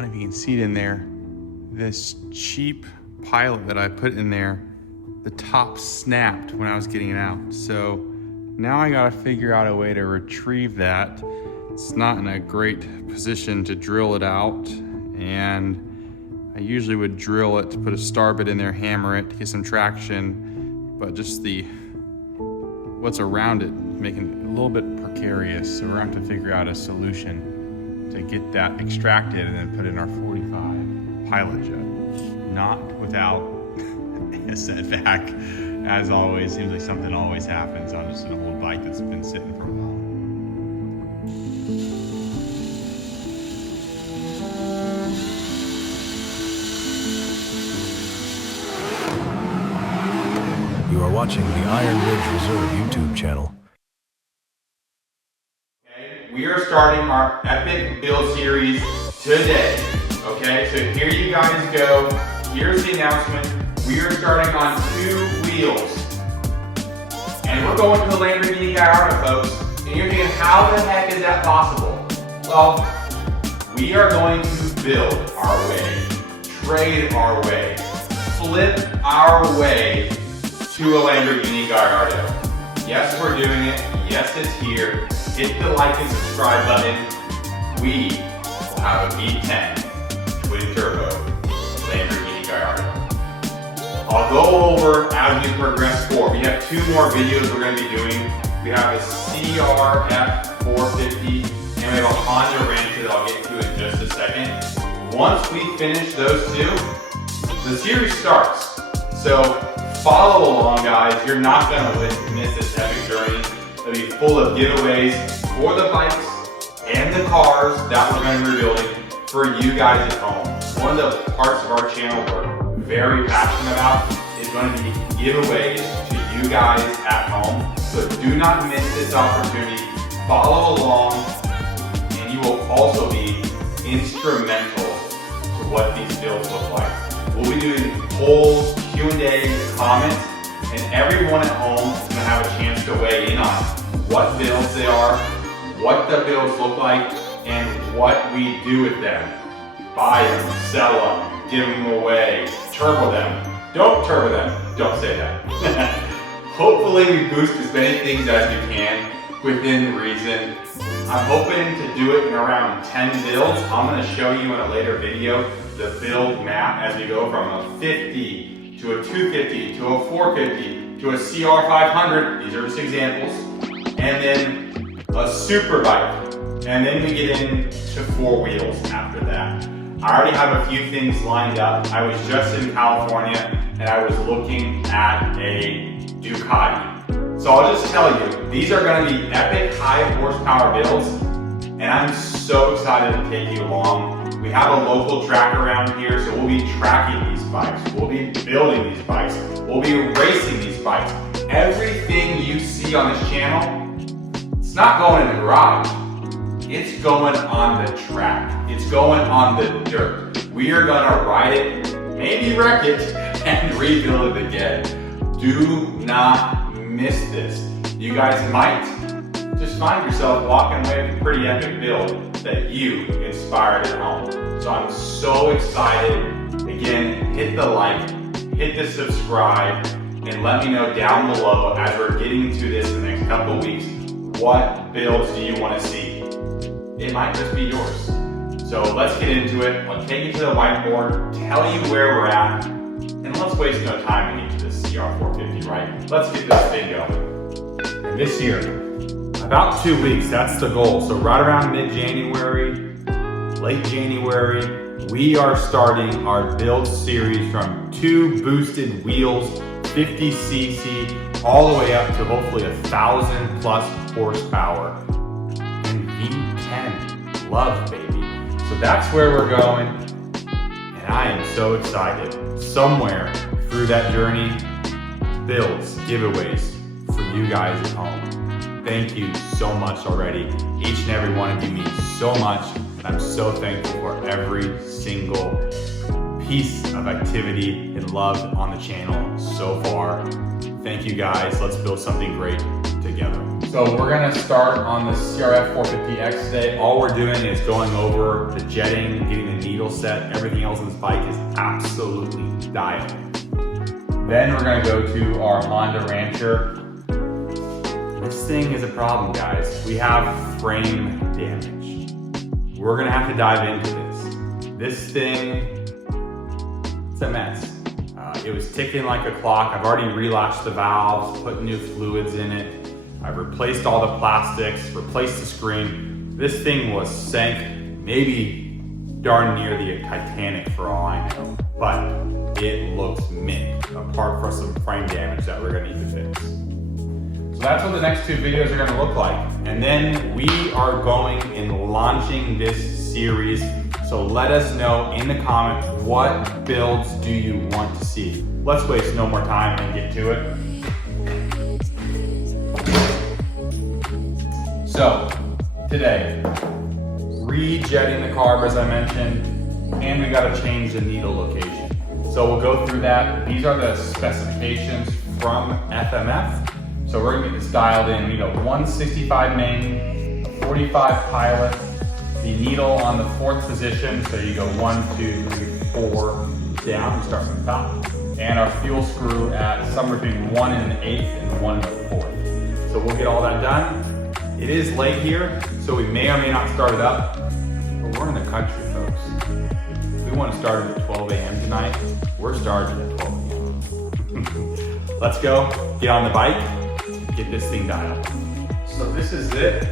don't know if you can see it in there, this cheap Pilot that I put in there, the top snapped when I was getting it out. So now I gotta figure out a way to retrieve that. It's not in a great position to drill it out, and I usually would drill it to put a star bit in there, hammer it to get some traction, but just what's around it making it a little bit precarious. So we're gonna have to figure out a solution to get that extracted and then put in our 45 Pilot jet. Not without a setback. As always, seems like something always happens on just an old bike that's been sitting for a while. You are watching the Iron Ridge Reserve YouTube channel. Okay, we are starting our epic build series today. Okay, so here you guys go. Here's the announcement. We are starting on 2 wheels. And we're going to the Lamborghini Gallardo, folks. And you're thinking, how the heck is that possible? Well, we are going to build our way, trade our way, flip our way to a Lamborghini Gallardo. Yes, we're doing it. Yes, it's here. Hit the like and subscribe button. We will have a V10 twin turbo Lamborghini Gallardo. I'll go over as we progress forward. We have 2 more videos we're going to be doing. We have a CRF450 and we have a Honda Rancher that I'll get to in just a second. Once we finish those 2, the series starts. So follow along, guys. You're not going to miss this epic journey. It'll be full of giveaways for the bikes and the cars that we're going to be rebuilding for you guys at home. One of the parts of our channel we're very passionate about is going to be giveaways to you guys at home. So do not miss this opportunity. Follow along, and you will also be instrumental to what these builds look like. We'll be doing polls, Q&A, comments, and everyone at home is going to have a chance to weigh in on what builds they are, what the builds look like, and what we do with them. Buy them, sell them, give them away, turbo them. Don't turbo them, don't say that. Hopefully we boost as many things as we can within reason. I'm hoping to do it in around 10 builds. I'm going to show you in a later video the build map as we go from a 50 to a 250 to a 450 to a CR500. These are just examples. And then a super bike. And then we get into 4 wheels after that. I already have a few things lined up. I was just in California and I was looking at a Ducati. So I'll just tell you, these are going to be epic high horsepower builds, and I'm so excited to take you along. We have a local track around here, so we'll be tracking these bikes. We'll be building these bikes. We'll be racing these bikes. Everything you see on this channel, it's not going in the garage. It's going on the track. It's going on the dirt. We are gonna ride it, maybe wreck it, and rebuild it again. Do not miss this. You guys might just find yourself walking away with a pretty epic build that you inspired at home. So I'm so excited. Again, hit the like, hit the subscribe, and let me know down below as we're getting to this in the next couple of weeks, what builds do you want to see? It might just be yours. So let's get into it. I'll take you to the whiteboard, tell you where we're at, and let's waste no time and get to this CR450, right? Let's get this thing going. And this year, about 2 weeks, that's the goal. So right around mid-January, late January, we are starting our build series from 2 boosted wheels, 50cc, all the way up to hopefully 1,000 plus horsepower. And V10, love baby. So that's where we're going. And I am so excited. Somewhere through that journey, builds, giveaways for you guys at home. Thank you so much already. Each and every one of you means so much. And I'm so thankful for every single piece of activity and love on the channel so far. Thank you guys. Let's build something great. together. So we're gonna start on the CRF450X today. All we're doing is going over the jetting, getting the needle set. Everything else on this bike is absolutely dialed. Then we're gonna go to our Honda Rancher. This thing is a problem, guys. We have frame damage. We're gonna have to dive into this. This thing, it's a mess. It was ticking like a clock. I've already relatched the valves, put new fluids in it. I've replaced all the plastics, replaced the screen. This thing was sank, maybe darn near the Titanic for all I know, but it looks mint, apart from some frame damage that we're gonna need to fix. So that's what the next two videos are gonna look like. And then we are going and launching this series. So let us know in the comments, what builds do you want to see? Let's waste no more time and get to it. So today, rejetting the carb as I mentioned, and we gotta change the needle location. So we'll go through that. These are the specifications from FMF. So we're gonna get this dialed in. We got 165 main, a 45 pilot, the needle on the 4th position. So you go 1, 2, 3, 4 down, you start from the top. And our fuel screw at somewhere between 1 and an 8th and 1 and a 4th. So we'll get all that done. It is late here, so we may or may not start it up, but we're in the country, folks. If we want to start it at 12 a.m. tonight, we're starting at 12 a.m. Let's go, get on the bike, get this thing dialed. So this is it,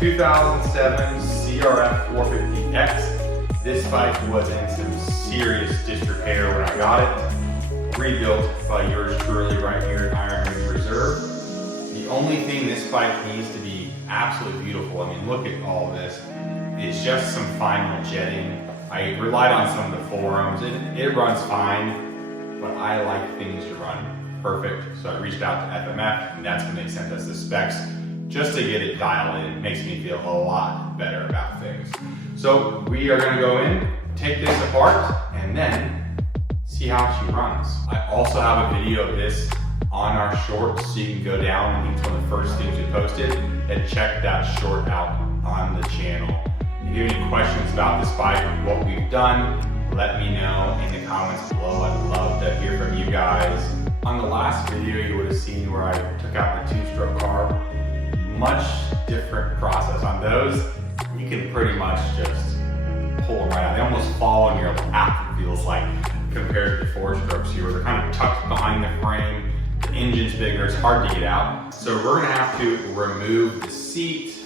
2007 CRF450X. This bike was in some serious disrepair when I got it. Rebuilt by yours truly right here at Iron Ridge Reserve. The only thing this bike needs to be absolutely beautiful, I mean, look at all this. It's just some final jetting. I relied on some of the forums. It runs fine, but I like things to run perfect. So I reached out to FMF, and that's when they sent us the specs just to get it dialed in. It makes me feel a lot better about things. So we are gonna go in, take this apart, and then see how she runs. I also have a video of this on our shorts, so you can go down. I think it's one of the first things we posted, and check that short out on the channel. If you have any questions about this bike or what we've done, let me know in the comments below. I'd love to hear from you guys. On the last video, you would have seen where I took out the 2-stroke carb. Much different process on those. You can pretty much just pull them right out. They almost fall on your lap, it feels like, compared to 4-strokes here, where they're kind of tucked behind the frame. The engine's bigger, it's hard to get out. So we're gonna have to remove the seat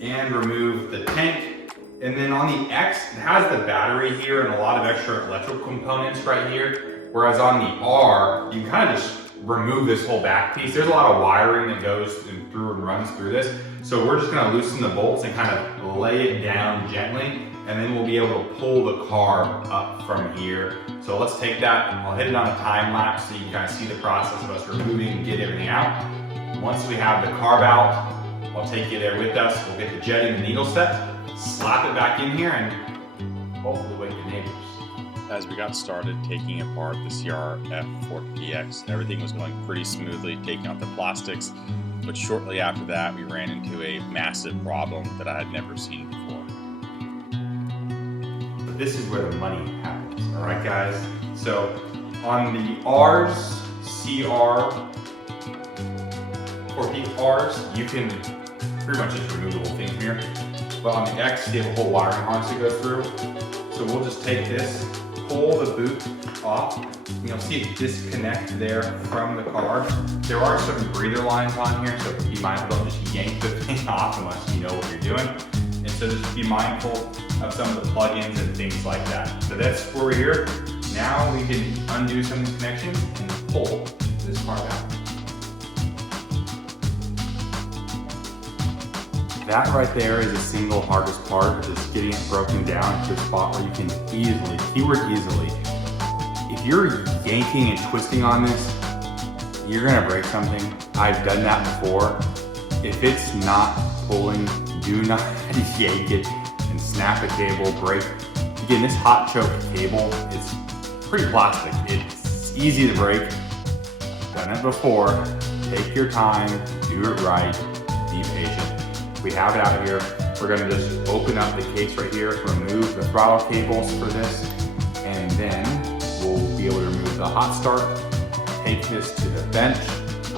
and remove the tank. And then on the X, it has the battery here and a lot of extra electrical components right here. Whereas on the R, you can kind of just remove this whole back piece. There's a lot of wiring that goes through and runs through this. So we're just gonna loosen the bolts and kind of lay it down gently, and then we'll be able to pull the carb up from here. So let's take that, I'll hit it on a time lapse so you can kind of see the process of us removing and get everything out. Once we have the carb out, I'll take you there with us. We'll get the jetting the needle set, slap it back in here, and hopefully wake the neighbors. As we got started taking apart the CRF450X, everything was going pretty smoothly, taking out the plastics. But shortly after that, we ran into a massive problem that I had never seen before. But this is where the money happens, all right, guys? So on the R's, CR450Rs, you can pretty much just remove the whole thing from here. But on the X, you have a whole wiring harness to go through. So we'll just take this, pull the boot off. You'll see it disconnect there from the carb. There are some breather lines on here, so be mindful, don't just yank the thing off unless you know what you're doing. And so just be mindful of some of the plugins and things like that. So that's where we're here. Now we can undo some of the connections and pull this carb out. That right there is the single hardest part, just getting it broken down to a spot where you can easily, keyword easily. If you're yanking and twisting on this, you're gonna break something. I've done that before. If it's not pulling, do not yank it and snap a cable, break. Again, this hot choke cable is pretty plastic. It's easy to break. Done it before. Take your time, do it right, be patient. We have it out here. We're gonna just open up the case right here, remove the throttle cables for this, and then we'll be able to remove the hot start, take this to the bench,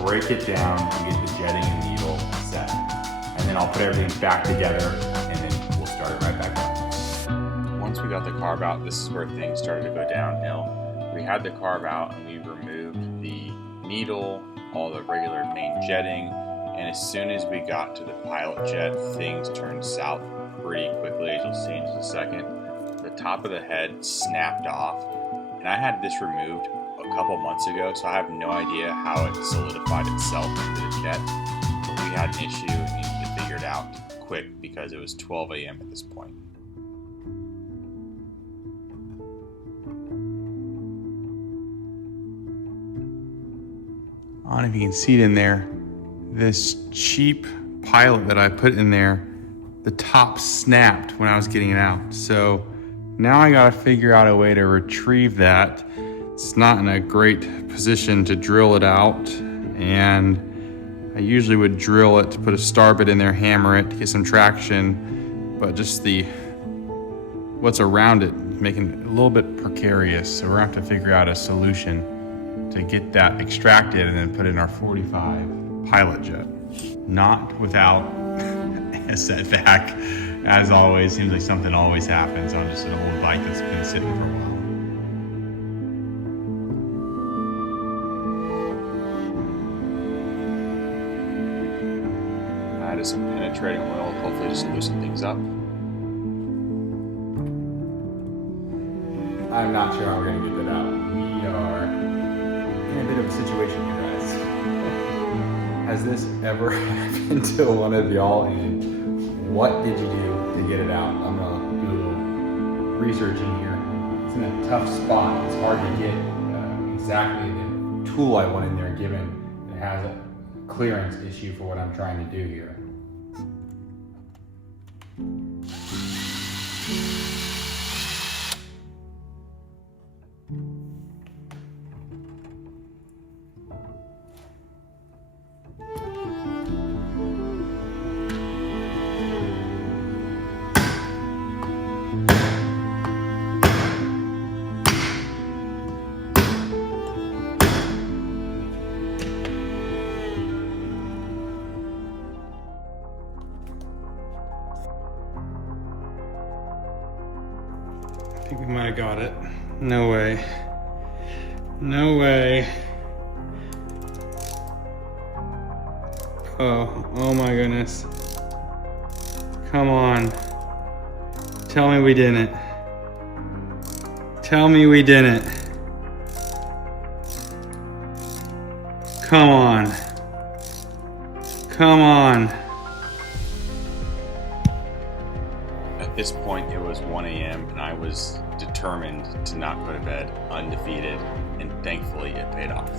break it down, and get the jetting and needle set. And then I'll put everything back together, and then we'll start it right back up. Once we got the carb out, this is where things started to go downhill. We had the carb out and we removed the needle, all the regular main jetting, and as soon as we got to the pilot jet, things turned south pretty quickly, as you'll see in just a second. The top of the head snapped off, and I had this removed a couple months ago, so I have no idea how it solidified itself into the jet. But we had an issue and needed to figure it out quick because it was 12 a.m. at this point. I don't know if you can see it in there. This cheap pilot that I put in there, the top snapped when I was getting it out. So now I gotta figure out a way to retrieve that. It's not in a great position to drill it out. And I usually would drill it to put a star bit in there, hammer it to get some traction. But just what's around it making it a little bit precarious. So we're gonna have to figure out a solution to get that extracted and then put in our 45 pilot jet. Not without a setback. As always, seems like something always happens on just an old bike that's been sitting for a while. Added some penetrating oil, hopefully just loosen things up. I'm not sure how we're gonna get that out. We are in a bit of a situation here, guys. Has this ever happened to one of y'all, and what did you do to get it out? I'm gonna do a little research in here. It's in a tough spot. It's hard to get exactly the tool I want in there, given it has a clearance issue for what I'm trying to do here. I think we might have got it. No way. No way. Oh my goodness. Come on. Tell me we didn't. Tell me we didn't. Come on. Come on. At this point, it was 1 a.m. and I was determined to not go to bed undefeated, and thankfully it paid off.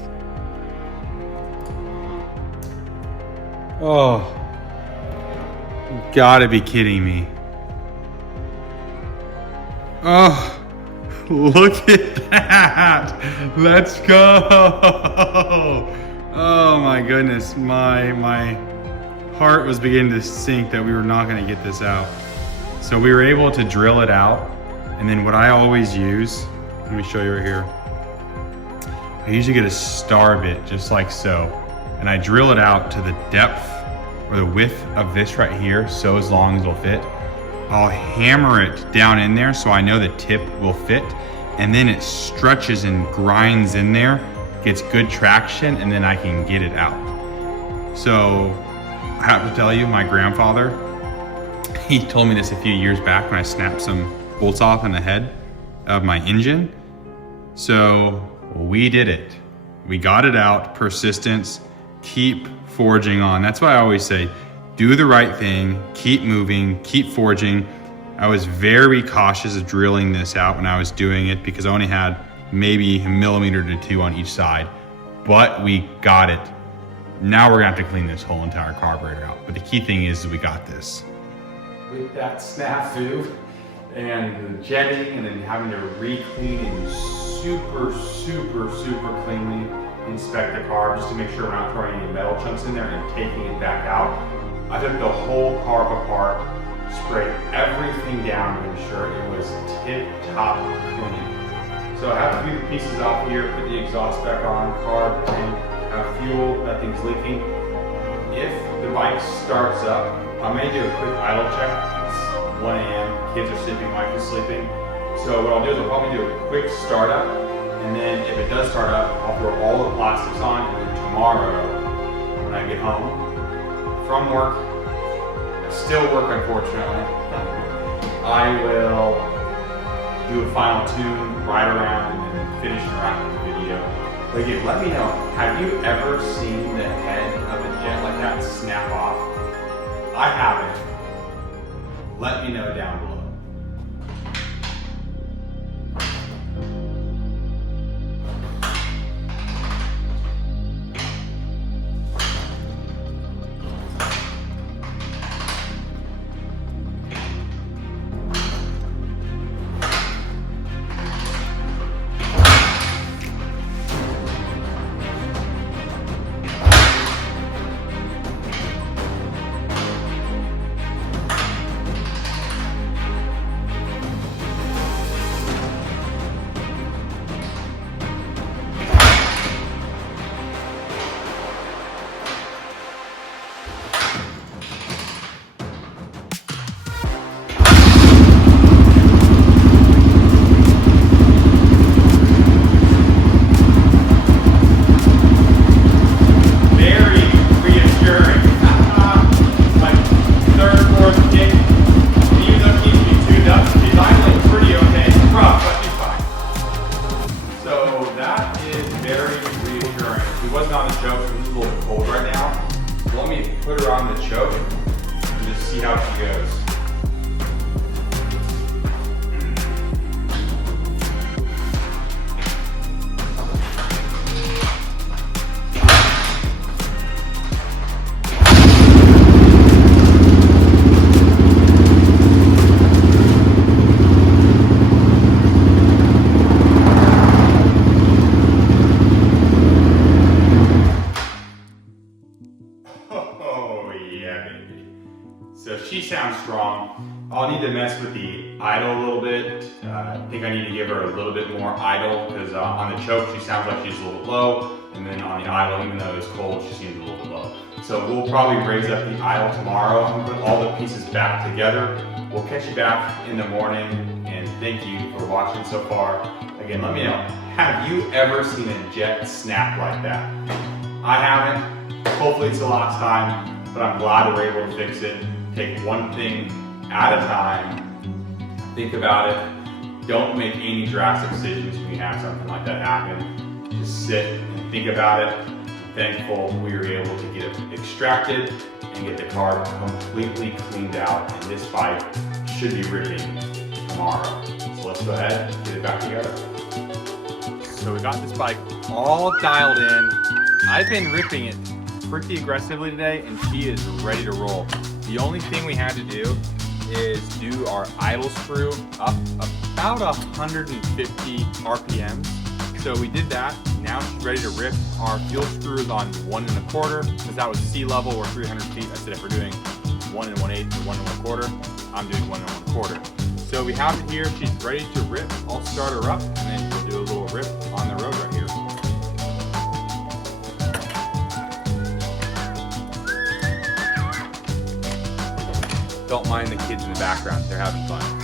Oh, you gotta be kidding me. Oh, look at that. Let's go. Oh my goodness. My heart was beginning to sink that we were not gonna get this out. So we were able to drill it out. And then what I always use, let me show you right here. I usually get a star bit just like so. And I drill it out to the depth or the width of this right here, so as long as it'll fit. I'll hammer it down in there so I know the tip will fit. And then it stretches and grinds in there, gets good traction, and then I can get it out. So I have to tell you, my grandfather, he told me this a few years back when I snapped some bolts off in the head of my engine. So we did it. We got it out, persistence, keep forging on. That's why I always say, do the right thing, keep moving, keep forging. I was very cautious of drilling this out when I was doing it because I only had maybe a millimeter to 2 on each side, but we got it. Now we're gonna have to clean this whole entire carburetor out. But the key thing is we got this. With that snafu and the jetting and then having to re-clean it super cleanly, inspect the carb just to make sure we're not throwing any metal chunks in there and taking it back out. I took the whole carb apart, sprayed everything down to ensure it was tip-top clean. So I have to move the pieces off here, put the exhaust back on, carb, tank, have fuel, nothing's leaking. If the bike starts up, I may do a quick idle check. It's 1 a.m., kids are sleeping, wife is sleeping. So what I'll do is I'll probably do a quick startup, and then if it does start up, I'll throw all the plastics on, and then tomorrow, when I get home from work, still work unfortunately, I will do a final tune, ride around, and then finish and wrap the video. But again, let me know, have you ever seen the head of a jet like that snap off? I haven't. Let me know down below. Put her on the choke and just see how she goes. So she sounds strong. I'll need to mess with the idle a little bit. I think I need to give her a little bit more idle because on the choke she sounds like she's a little bit low, and then on the idle, even though it's cold, she seems a little bit low. So we'll probably raise up the idle tomorrow and put all the pieces back together. We'll catch you back in the morning, and thank you for watching so far. Again, let me know, have you ever seen a jet snap like that? I haven't. Hopefully it's the last time, but I'm glad we're able to fix it. Take one thing at a time. Think about it. Don't make any drastic decisions when you have something like that happen. Just sit and think about it. I'm thankful we were able to get it extracted and get the carb completely cleaned out. And this bike should be ripping tomorrow. So let's go ahead and get it back together. So we got this bike all dialed in. I've been ripping it pretty aggressively today, and she is ready to roll. The only thing we had to do is do our idle screw up about 150 RPMs. So we did that. Now she's ready to rip. Our fuel screw is on 1 1/4 because that was sea level or 300 feet. I said if we're doing 1 1/8 or 1 1/4, I'm doing 1 1/4. So we have it here. She's ready to rip. I'll start her up and then we'll do a little rip on the road right here. Don't mind the kids in the background, they're having fun.